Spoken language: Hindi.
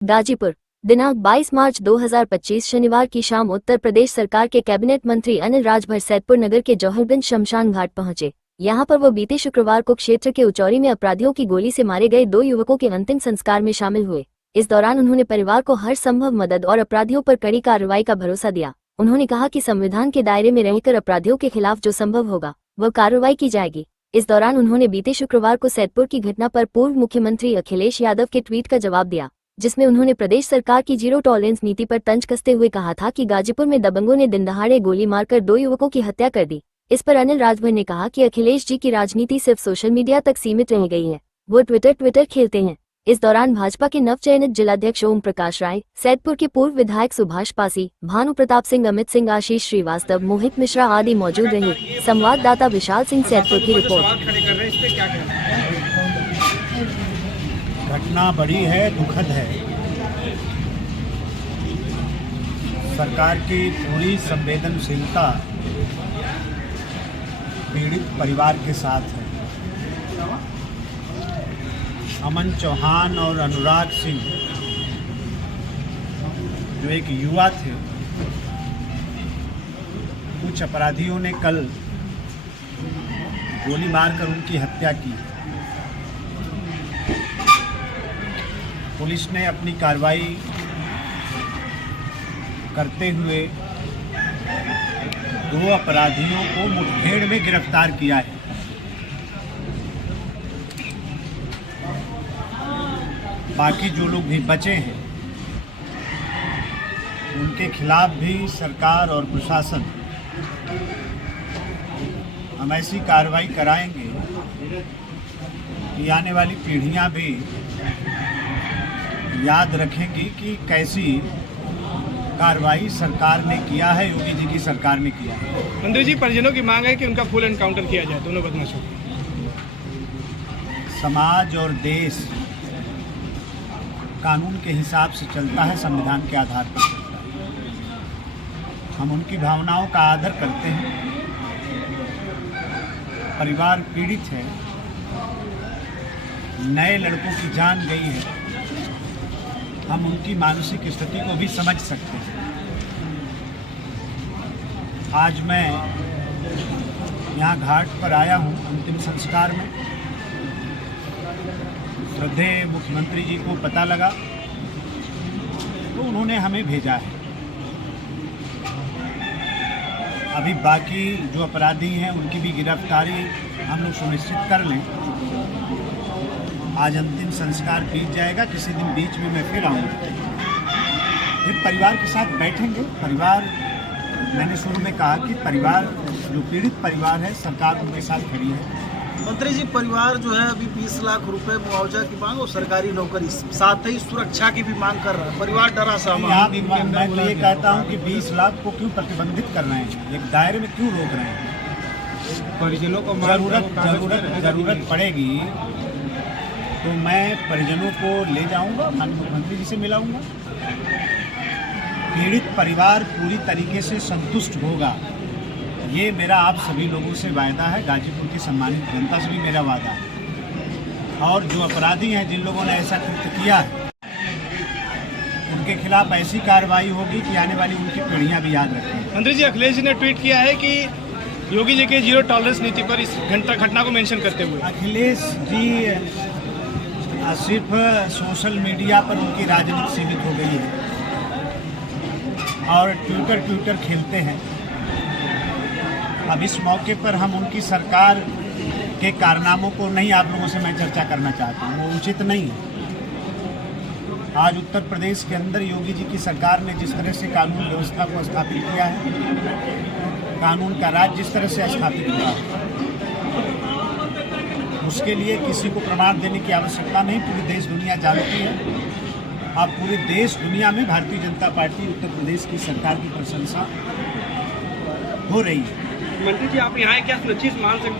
गाजीपुर दिनांक 22 मार्च 2025 शनिवार की शाम उत्तर प्रदेश सरकार के कैबिनेट मंत्री अनिल राजभर सैदपुर नगर के जौहरगंज शमशान घाट पहुंचे। यहां पर वो बीते शुक्रवार को क्षेत्र के उचौरी में अपराधियों की गोली से मारे गए 2 युवकों के अंतिम संस्कार में शामिल हुए। इस दौरान उन्होंने परिवार को हर संभव मदद और अपराधियों पर कड़ी कार्रवाई का भरोसा दिया। उन्होंने कहा कि संविधान के दायरे में रहकर अपराधियों के खिलाफ जो संभव होगा वह कार्रवाई की जाएगी। इस दौरान उन्होंने बीते शुक्रवार को सैदपुर की घटना पर पूर्व मुख्यमंत्री अखिलेश यादव के ट्वीट का जवाब दिया, जिसमें उन्होंने प्रदेश सरकार की जीरो टॉलरेंस नीति पर तंज कसते हुए कहा था कि गाजीपुर में दबंगों ने दिनदहाड़े गोली मारकर 2 युवकों की हत्या कर दी। इस पर अनिल राजभर ने कहा कि अखिलेश जी की राजनीति सिर्फ सोशल मीडिया तक सीमित रह गई है, वो ट्विटर खेलते हैं। इस दौरान भाजपा के नवचयनित जिलाध्यक्ष ओम प्रकाश राय, सैदपुर के पूर्व विधायक सुभाष पासी, भानु प्रताप सिंह, अमित सिंह, आशीष श्रीवास्तव, मोहित मिश्रा आदि मौजूद रहे। संवाददाता विशाल सिंह, सैदपुर की रिपोर्ट। घटना बड़ी है, दुखद है। सरकार की पूरी संवेदनशीलता पीड़ित परिवार के साथ है। अमन चौहान और अनुराग सिंह जो एक युवा थे, कुछ अपराधियों ने कल गोली मारकर उनकी हत्या की। पुलिस ने अपनी कार्रवाई करते हुए 2 अपराधियों को मुठभेड़ में गिरफ्तार किया है। बाकी जो लोग भी बचे हैं उनके खिलाफ भी सरकार और प्रशासन हम ऐसी कार्रवाई कराएंगे कि आने वाली पीढ़ियां भी याद रखेंगी कि कैसी कार्रवाई सरकार ने किया है, योगी जी की सरकार ने किया है। मंत्री जी, परिजनों की मांग है कि उनका फुल एनकाउंटर किया जाए, दोनों बदमाशों। समाज और देश कानून के हिसाब से चलता है, संविधान के आधार पर चलता है। हम उनकी भावनाओं का आदर करते हैं। परिवार पीड़ित है, नए लड़कों की जान गई है। हम उनकी मानसिक स्थिति को भी समझ सकते हैं। आज मैं यहाँ घाट पर आया हूँ अंतिम संस्कार में। श्रद्धेय मुख्यमंत्री जी को पता लगा तो उन्होंने हमें भेजा है। अभी बाकी जो अपराधी हैं उनकी भी गिरफ्तारी हम लोग सुनिश्चित कर लें। आज अंतिम संस्कार बीत जाएगा, किसी दिन बीच में मैं फिर आऊँगा, फिर परिवार के साथ बैठेंगे। परिवार, मैंने शुरू में कहा कि परिवार जो पीड़ित परिवार है, सरकार उनके साथ खड़ी है। मंत्री जी, परिवार जो है अभी 20 लाख रुपए मुआवजा की मांग और सरकारी नौकरी, साथ ही सुरक्षा की भी मांग कर रहा है। परिवार डरा सहमा। मैं तो ये कहता हूँ कि 20 लाख को क्यों प्रतिबंधित कर रहे हैं, एक दायरे में क्यों रोक रहे हैं? परिजनों को जरूरत पड़ेगी तो मैं परिजनों को ले जाऊंगा, माननीय मुख्यमंत्री जी से मिलाऊंगा। पीड़ित परिवार पूरी तरीके से संतुष्ट होगा, ये मेरा आप सभी लोगों से वायदा है। गाजीपुर की सम्मानित जनता से भी मेरा वादा है। और जो अपराधी हैं, जिन लोगों ने ऐसा कृत्य किया है, उनके खिलाफ ऐसी कार्रवाई होगी कि आने वाली उनकी पीढ़ियां भी याद रखेंगी। मंत्री जी, अखिलेश जी ने ट्वीट किया है कि योगी जी के जीरो टॉलरेंस नीति पर इस घटना को मेंशन करते हुए अखिलेश जी सिर्फ सोशल मीडिया पर उनकी राजनीति सीमित हो गई है और ट्विटर खेलते हैं। अब इस मौके पर हम उनकी सरकार के कारनामों को नहीं आप लोगों से मैं चर्चा करना चाहता हूँ, वो उचित नहीं है। आज उत्तर प्रदेश के अंदर योगी जी की सरकार ने जिस तरह से कानून व्यवस्था को स्थापित किया है, कानून का राज जिस तरह से स्थापित किया है, उसके लिए किसी को प्रमाण देने की आवश्यकता नहीं। पूरी देश दुनिया जानती है। अब पूरे देश दुनिया में भारतीय जनता पार्टी उत्तर प्रदेश की सरकार की प्रशंसा हो रही है। मंत्री जी, आप यहाँ क्या सुनिश्चित मान सकते हैं?